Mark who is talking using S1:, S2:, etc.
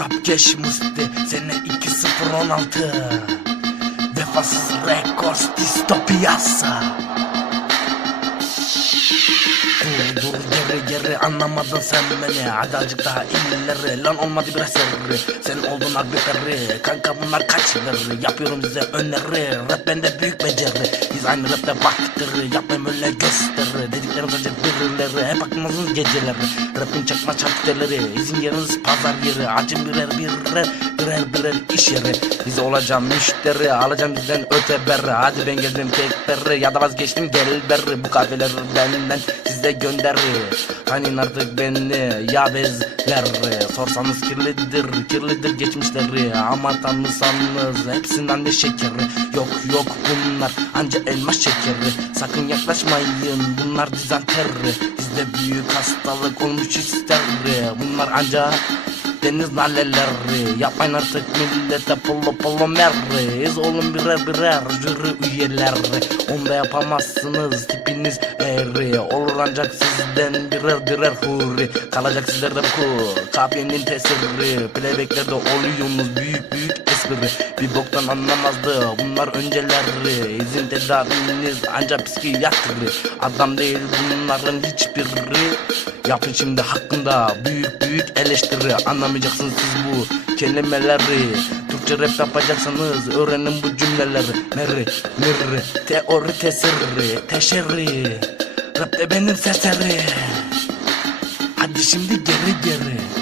S1: Rap geç musti sene 2016 Vefasız Records distopiyası geri anlamadın sen beni. Hadi azıcık daha ileri. Lan olmadı biraz seri. Sen oldun harbi peri. Kanka bunlar kaç veri Yapıyorum size öneri. Rap bende büyük beceri. Biz aynı rapte baktırı yapmayın öyle gösteri Dediklerim sadece birileri. Hep aklınızın geceleri. Rapin çakma çarpteleri izin yeriniz pazar yeri. Açın birer birer birer birer iş yeri. Bize olacağım müşteri. Alacağım bizden öte berri Hadi ben geldim tek ya da vazgeçtim gel berri Bu kahveler benden size gönderi Hani artık beni ya bezler Sorsanız kirlidir kirlidir geçmişleri. Ama tanısanız hepsinden de şekeri Yok yok bunlar anca elma şekeri. Sakın yaklaşmayın bunlar dizanteri Bizde büyük hastalık olmuş histeri Bunlar anca Deniz naleleri Yapmayın artık millete polo polo merriz Olun birer birer jüri üyeleri Onda yapamazsınız tipiniz eri Olur ancak sizden birer birer huri Kalacak sizlerde ku Kafiyenin tesiri Playbacklerde oluyorsunuz büyük büyük espri Bir boktan anlamazdı. Bunlar önceleri. İzin tedaviniz ancak psikiyatri Adam değil bunların hiçbiri. Yapın şimdi hakkında büyük büyük eleştiri. Anlamayacaksınız siz bu kelimeleri. Türkçe rap yapacaksınız. Öğrenin bu cümleleri. Meri, mirri, teori tesirri, teşerri Rap de benim serseri Hadi şimdi geri geri